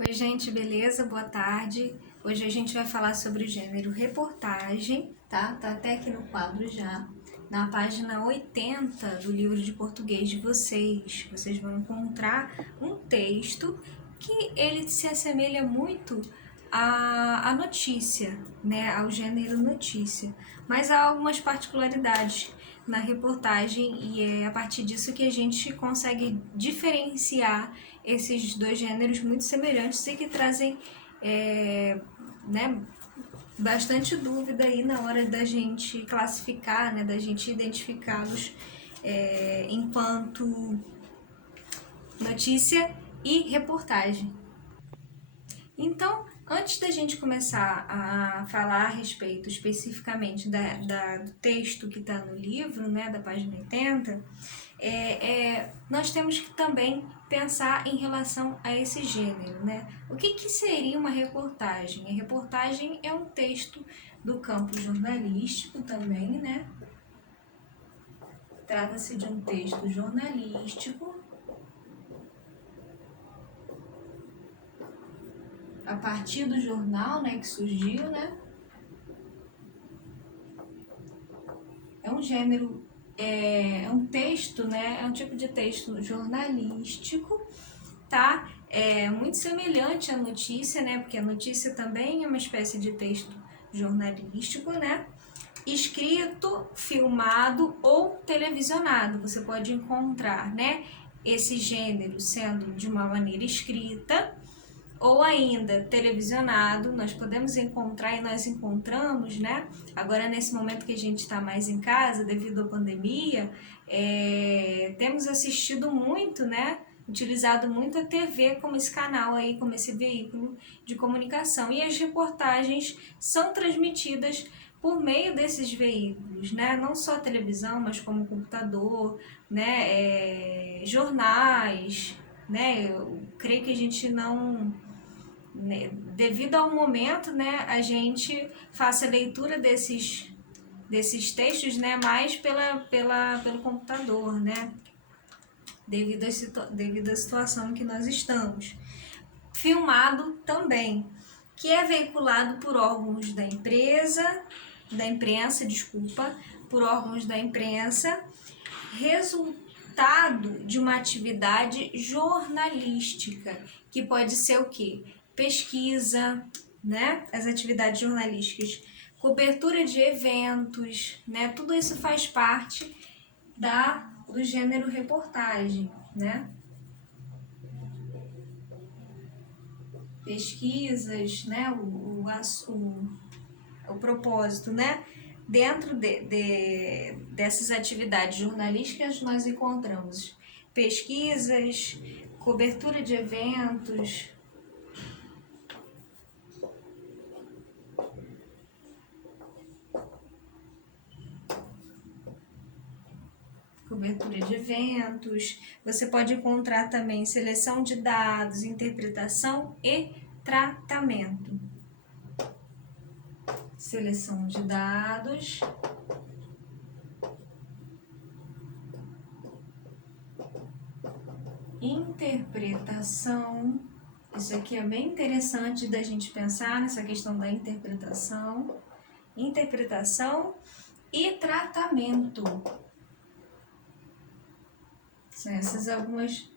Oi, gente, beleza? Boa tarde. Hoje a gente vai falar sobre o gênero reportagem, tá? Tá até aqui no quadro já, na página 80 do livro de português de vocês. Vocês vão encontrar um texto que ele se assemelha muito à notícia, né? Ao gênero notícia, mas há algumas particularidades na reportagem e é a partir disso que a gente consegue diferenciar esses dois gêneros muito semelhantes e que trazem né, bastante dúvida aí na hora da gente classificar, né, da gente identificá-los enquanto notícia e reportagem. Então, antes da gente começar a falar a respeito especificamente do texto que está no livro, né, da página 80, nós temos que também pensar em relação a esse gênero, né? O que seria uma reportagem? A reportagem é um texto do campo jornalístico também, né? Trata-se de um texto jornalístico a partir do jornal, né, que surgiu, né? É um gênero, é um texto, né? É um tipo de texto jornalístico, tá? É muito semelhante à notícia, né? Porque a notícia também é uma espécie de texto jornalístico, né? Escrito, filmado ou televisionado. Você pode encontrar, né, esse gênero sendo de uma maneira escrita ou ainda televisionado. Nós podemos encontrar e nós encontramos, né? Agora nesse momento que a gente está mais em casa devido à pandemia, temos assistido muito, né? Utilizado muito a TV como esse canal aí, como esse veículo de comunicação. E as reportagens são transmitidas por meio desses veículos, né? Não só a televisão, mas como computador, né? Jornais, né? Eu creio que a gente não, né, devido ao momento, né, a gente faça a leitura desses textos, né, mais pelo computador, né, devido à situação em que nós estamos. Filmado também, que é veiculado por órgãos da imprensa, por órgãos da imprensa, resultado de uma atividade jornalística, que pode ser o quê? Pesquisa, né? As atividades jornalísticas, cobertura de eventos, né? Tudo isso faz parte do gênero reportagem, né? Pesquisas, né? O propósito, né? Dentro dessas atividades jornalísticas, nós encontramos pesquisas, cobertura de eventos, você pode encontrar também seleção de dados, interpretação e tratamento. Seleção de dados, interpretação. Isso aqui é bem interessante da gente pensar nessa questão da interpretação e tratamento. São essas algumas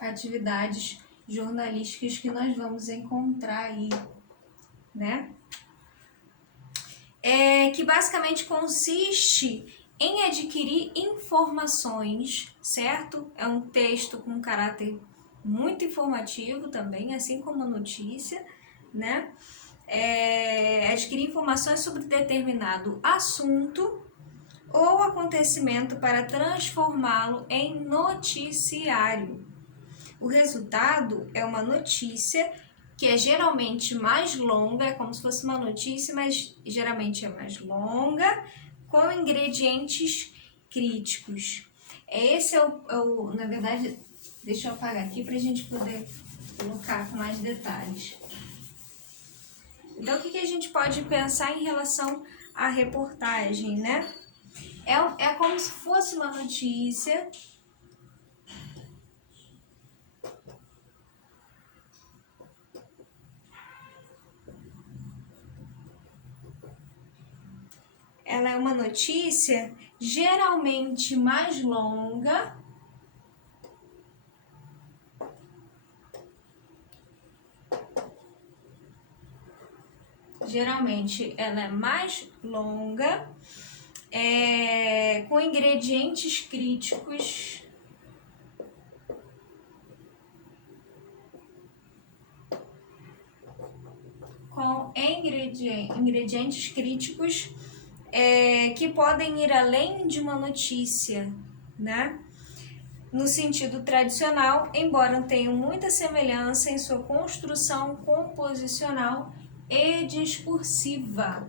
atividades jornalísticas que nós vamos encontrar aí, né? Que basicamente consiste em adquirir informações, certo? É um texto com caráter muito informativo também, assim como a notícia, né? Adquirir informações sobre determinado assunto ou acontecimento para transformá-lo em noticiário. O resultado é uma notícia que é geralmente mais longa, é como se fosse uma notícia, mas geralmente é mais longa, com ingredientes críticos. Esse na verdade, deixa eu apagar aqui para a gente poder colocar com mais detalhes. Então, o que a gente pode pensar em relação à reportagem, né? É como se fosse uma notícia ela é uma notícia geralmente mais longa, com ingredientes críticos, que podem ir além de uma notícia, né? No sentido tradicional, embora tenham muita semelhança em sua construção composicional e discursiva.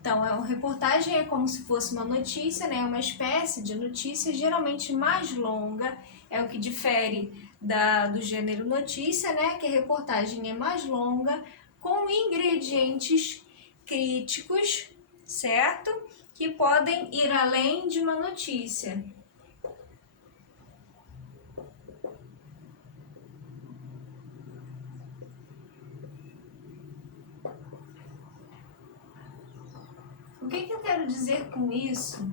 Então, a reportagem é como se fosse uma notícia, né? Uma espécie de notícia, geralmente mais longa, é o que difere do gênero notícia, né? Que a reportagem é mais longa, com ingredientes críticos, certo? Que podem ir além de uma notícia. O que eu quero dizer com isso,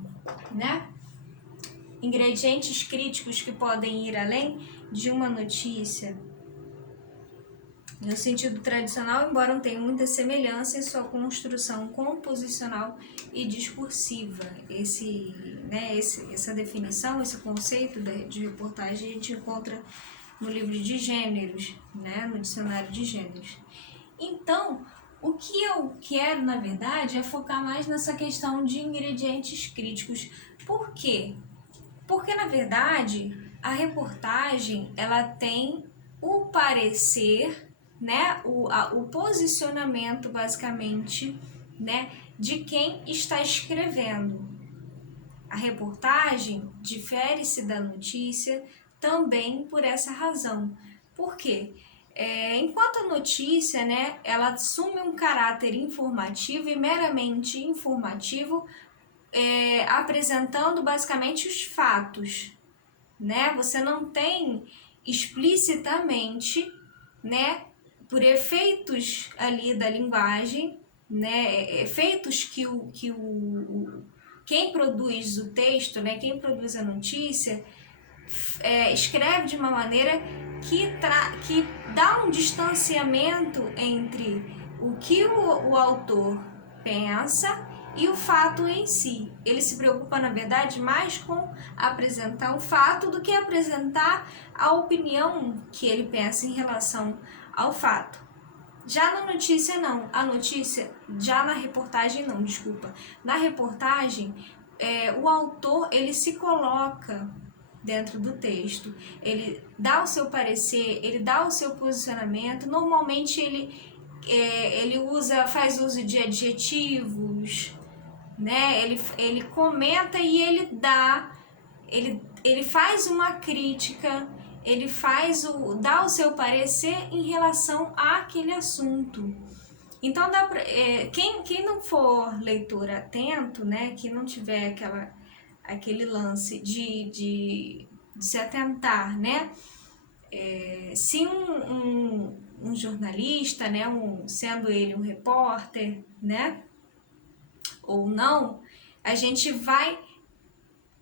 né? Ingredientes críticos que podem ir além de uma notícia. No sentido tradicional, embora não tenha muita semelhança em sua construção composicional e discursiva. Essa definição, esse conceito de reportagem a gente encontra no livro de gêneros, né? No dicionário de gêneros. Então, o que eu quero, na verdade, é focar mais nessa questão de ingredientes críticos. Por quê? Porque, na verdade, a reportagem, ela tem o parecer, né, o posicionamento, basicamente, né, de quem está escrevendo. A reportagem difere-se da notícia também por essa razão. Por quê? Enquanto a notícia, né, ela assume um caráter informativo e meramente informativo, apresentando basicamente os fatos, né? Você não tem explicitamente, né, por efeitos ali da linguagem, né, efeitos que quem produz o texto, né, quem produz a notícia, escreve de uma maneira que dá um distanciamento entre o que o autor pensa e o fato em si. Ele se preocupa, na verdade, mais com apresentar o fato do que apresentar a opinião que ele pensa em relação ao fato. Já na notícia, não. Já na reportagem, não, desculpa. Na reportagem, o autor, ele se coloca dentro do texto. Ele dá o seu parecer, ele dá o seu posicionamento. Normalmente, ele faz uso de adjetivos, né? Ele comenta e ele faz uma crítica, ele dá o seu parecer em relação àquele assunto. Então, quem não for leitor atento, né, que não tiver aquele lance de se atentar, né, se um jornalista, né, sendo ele um repórter, né, ou não, a gente vai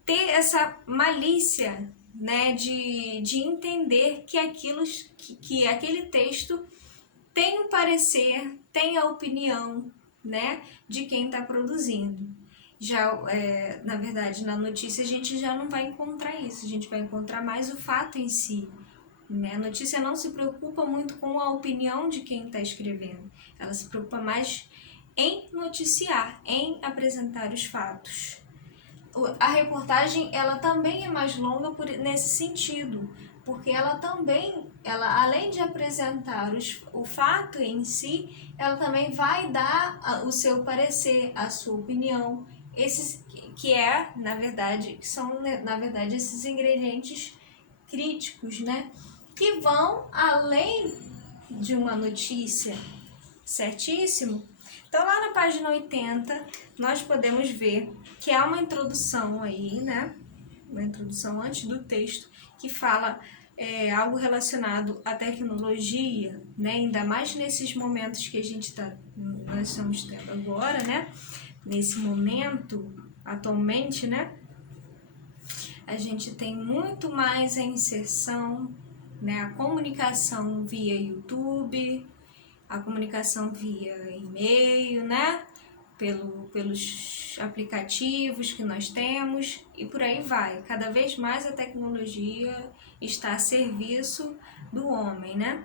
ter essa malícia, né, de entender que aquele texto tem um parecer, tem a opinião, né, de quem está produzindo. Já, na verdade, na notícia a gente já não vai encontrar isso, a gente vai encontrar mais o fato em si, né? A notícia não se preocupa muito com a opinião de quem está escrevendo, ela se preocupa mais em noticiar, em apresentar os fatos. A reportagem, ela também é mais longa nesse sentido, porque ela além de apresentar o fato em si, ela também vai dar o seu parecer, a sua opinião, são esses ingredientes críticos, né, que vão além de uma notícia, certíssimo? Então, lá na página 80, nós podemos ver que há uma introdução aí, né? Uma introdução antes do texto, que fala algo relacionado à tecnologia, né? Ainda mais nesses momentos que nós estamos tendo agora, né? nesse momento, atualmente, né? A gente tem muito mais a inserção, né? A comunicação via YouTube, a comunicação via e-mail, né? Pelos aplicativos que nós temos e por aí vai. Cada vez mais a tecnologia está a serviço do homem, né?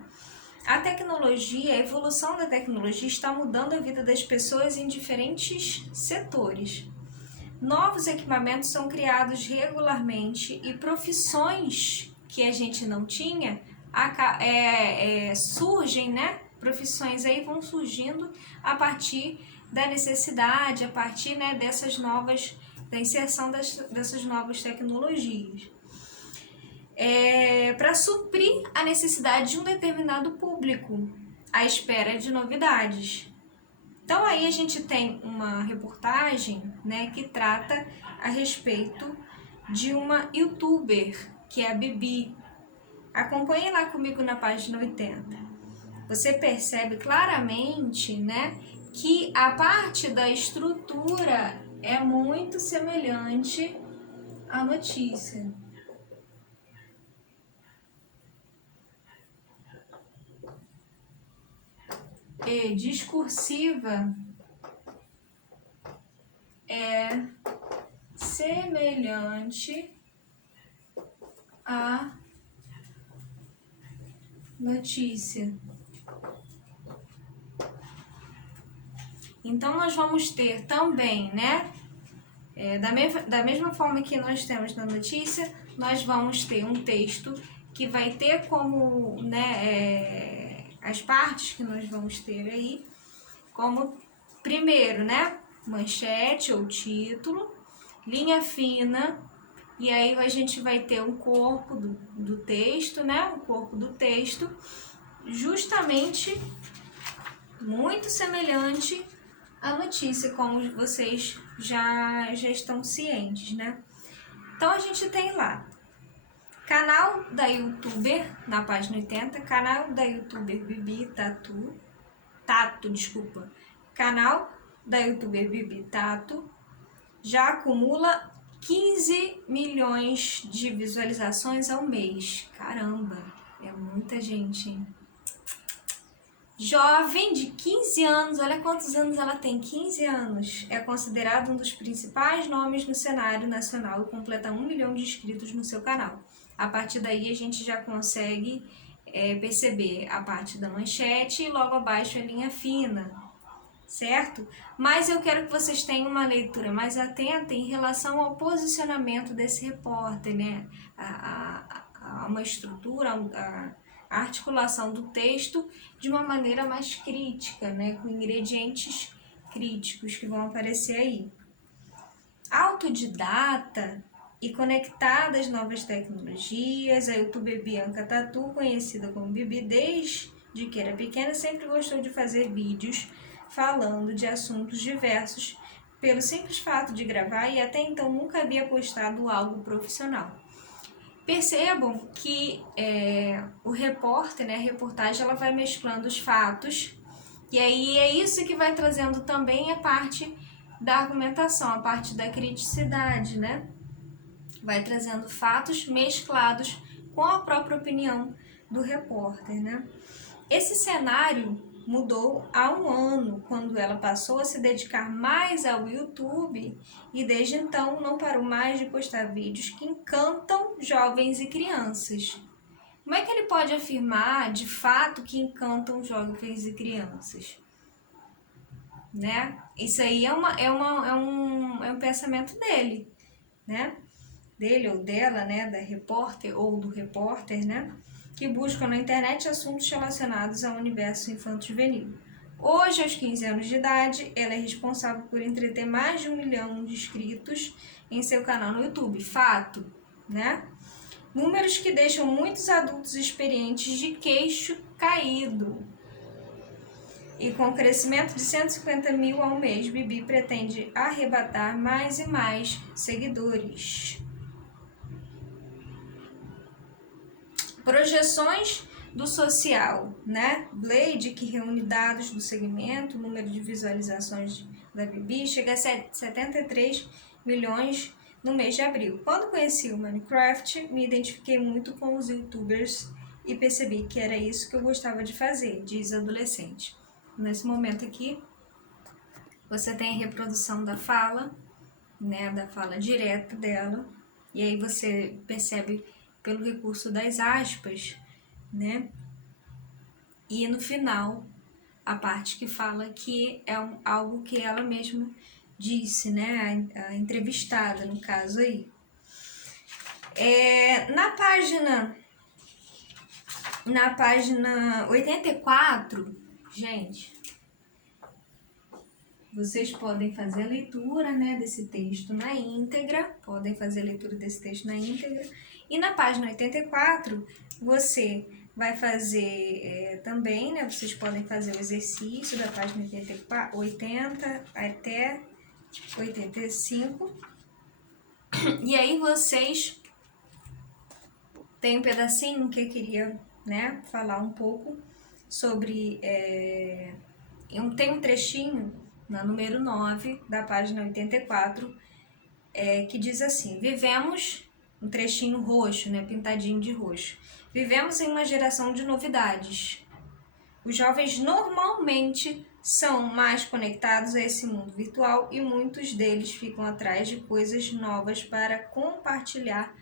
A tecnologia, a evolução da tecnologia está mudando a vida das pessoas em diferentes setores. Novos equipamentos são criados regularmente e profissões que a gente não tinha surgem, né? Profissões aí vão surgindo a partir da necessidade, a partir, né, da inserção dessas novas tecnologias. Para suprir a necessidade de um determinado público à espera de novidades. Então aí a gente tem uma reportagem, né, que trata a respeito de uma youtuber, que é a Bibi. Acompanhe lá comigo na página 80. Você percebe claramente, né, que a parte da estrutura é muito semelhante à notícia. E discursiva é semelhante à notícia. Então, nós vamos ter também, né? Da mesma forma que nós temos na notícia, nós vamos ter um texto que vai ter como, né, as partes que nós vamos ter aí, como primeiro, né, manchete ou título, linha fina, e aí a gente vai ter um corpo do texto, né, o corpo do texto, justamente muito semelhante à notícia, como vocês já estão cientes, né? Então a gente tem lá canal da youtuber, na página 80, canal da youtuber Bibi Tato, canal da youtuber Bibi Tato já acumula 15 milhões de visualizações ao mês. Caramba, é muita gente, hein? Jovem de 15 anos, olha quantos anos ela tem, 15 anos. É considerado um dos principais nomes no cenário nacional e completa 1 milhão de inscritos no seu canal. A partir daí a gente já consegue perceber a parte da manchete e logo abaixo a linha fina, certo? Mas eu quero que vocês tenham uma leitura mais atenta em relação ao posicionamento desse repórter, né? A uma estrutura, a articulação do texto de uma maneira mais crítica, né? Com ingredientes críticos que vão aparecer aí. Autodidata e conectada às novas tecnologias, a youtuber Bianca Tatu, conhecida como Bibi desde que era pequena, sempre gostou de fazer vídeos falando de assuntos diversos pelo simples fato de gravar e até então nunca havia postado algo profissional. Percebam que o repórter, né, a reportagem, ela vai mesclando os fatos e aí é isso que vai trazendo também a parte da argumentação, a parte da criticidade, né? Vai trazendo fatos mesclados com a própria opinião do repórter, né? Esse cenário mudou há um ano, quando ela passou a se dedicar mais ao YouTube e desde então não parou mais de postar vídeos que encantam jovens e crianças. Como é que ele pode afirmar de fato que encantam jovens e crianças? Né? Isso aí é um pensamento dele, né? Dele ou dela, né? Da repórter ou do repórter, né? Que buscam na internet assuntos relacionados ao universo infanto-juvenil. Hoje, aos 15 anos de idade, ela é responsável por entreter mais de 1 milhão de inscritos em seu canal no YouTube. Fato, né? Números que deixam muitos adultos experientes de queixo caído. E com o crescimento de 150 mil ao mês, Bibi pretende arrebatar mais e mais seguidores. Projeções do social, né? Blade, que reúne dados do segmento, o número de visualizações da Bibi chega a 73 milhões no mês de abril. Quando conheci o Minecraft, me identifiquei muito com os youtubers e percebi que era isso que eu gostava de fazer, diz a adolescente. Nesse momento aqui, você tem a reprodução da fala, né, da fala direta dela, e aí você percebe pelo recurso das aspas, né, e no final, a parte que fala que é algo que ela mesma disse, né, a entrevistada, no caso aí. Na página 84, gente, vocês podem fazer a leitura, né, desse texto na íntegra, e na página 84, você vai fazer também, né, vocês podem fazer o exercício da página 80 até 85, e aí vocês tem um pedacinho que eu queria, né, falar um pouco sobre, tem um trechinho na número 9 da página 84, que diz assim: vivemos, um trechinho roxo, né, pintadinho de roxo, vivemos em uma geração de novidades. Os jovens normalmente são mais conectados a esse mundo virtual e muitos deles ficam atrás de coisas novas para compartilhar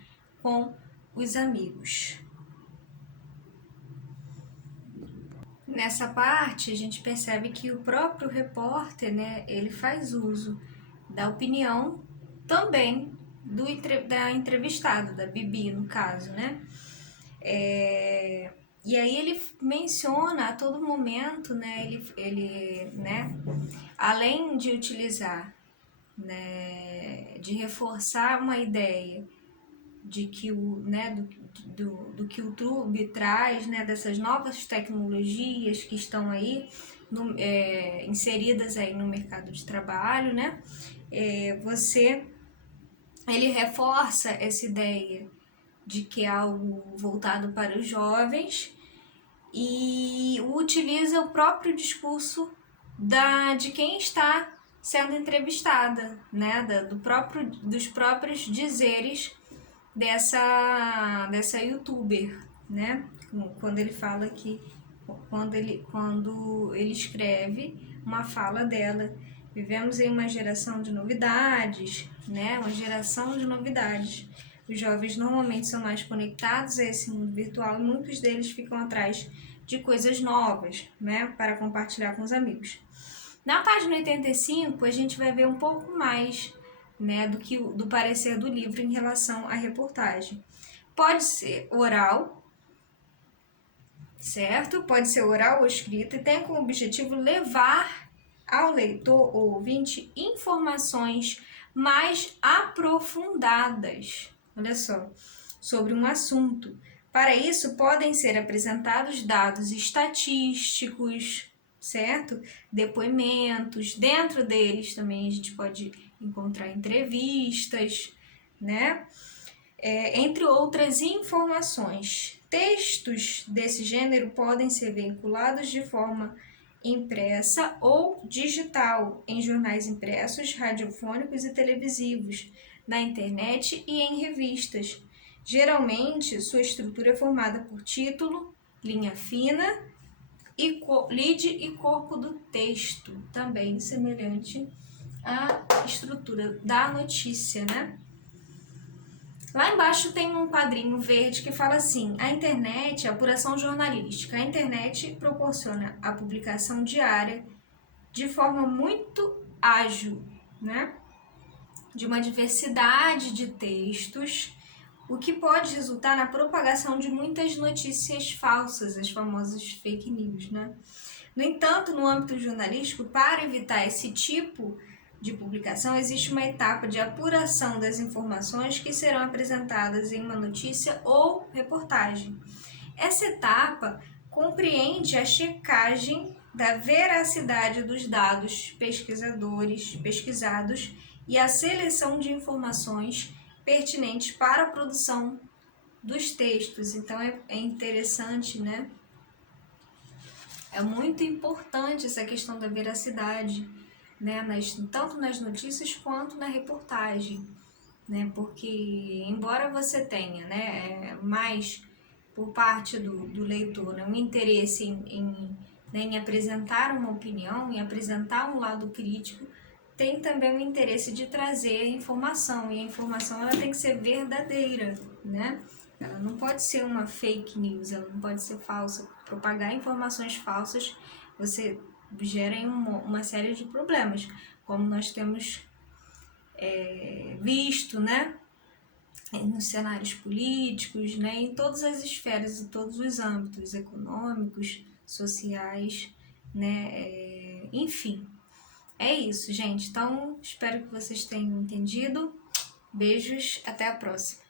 com os amigos. Nessa parte, a gente percebe que o próprio repórter, né, ele faz uso da opinião também da entrevistada, da Bibi, no caso, né? E aí ele menciona a todo momento, né, né, além de utilizar, né, de reforçar uma ideia de que do que o YouTube traz, né, dessas novas tecnologias que estão aí inseridas aí no mercado de trabalho, né, ele reforça essa ideia de que é algo voltado para os jovens e utiliza o próprio discurso de quem está sendo entrevistada, né, dos próprios dizeres dessa youtuber, né? Quando ele fala que quando ele escreve uma fala dela, vivemos em uma geração de novidades, né? Uma geração de novidades. Os jovens normalmente são mais conectados a esse mundo virtual e muitos deles ficam atrás de coisas novas, né, para compartilhar com os amigos. Na página 85, a gente vai ver um pouco mais, né, do parecer do livro em relação à reportagem. Pode ser oral, certo? Pode ser oral ou escrita e tem como objetivo levar ao leitor ou ouvinte informações mais aprofundadas, olha só, sobre um assunto. Para isso, podem ser apresentados dados estatísticos, certo? Depoimentos, dentro deles também a gente pode encontrar entrevistas, né? Entre outras informações. Textos desse gênero podem ser vinculados de forma impressa ou digital em jornais impressos, radiofônicos e televisivos, na internet e em revistas. Geralmente, sua estrutura é formada por título, linha fina, lead e corpo do texto, também semelhante à estrutura da notícia, né? Lá embaixo tem um quadrinho verde que fala assim: a internet, a apuração jornalística. A internet proporciona a publicação diária de forma muito ágil, né? De uma diversidade de textos, o que pode resultar na propagação de muitas notícias falsas, as famosas fake news, né? No entanto, no âmbito jornalístico, para evitar esse tipo de publicação, existe uma etapa de apuração das informações que serão apresentadas em uma notícia ou reportagem. Essa etapa compreende a checagem da veracidade dos dados pesquisados e a seleção de informações pertinentes para a produção dos textos. Então é interessante, né, É muito importante essa questão da veracidade, né? Tanto nas notícias quanto na reportagem, né? Porque embora você tenha, né, mais por parte do leitor, né, um interesse em apresentar uma opinião, em apresentar um lado crítico, tem também o interesse de trazer informação, e a informação ela tem que ser verdadeira, né? Ela não pode ser uma fake news, ela não pode ser falsa. Propagar informações falsas, você gera uma série de problemas, como nós temos visto, né? Nos cenários políticos, né, em todas as esferas e todos os âmbitos econômicos, sociais, né, enfim. É isso, gente. Então, espero que vocês tenham entendido. Beijos, até a próxima.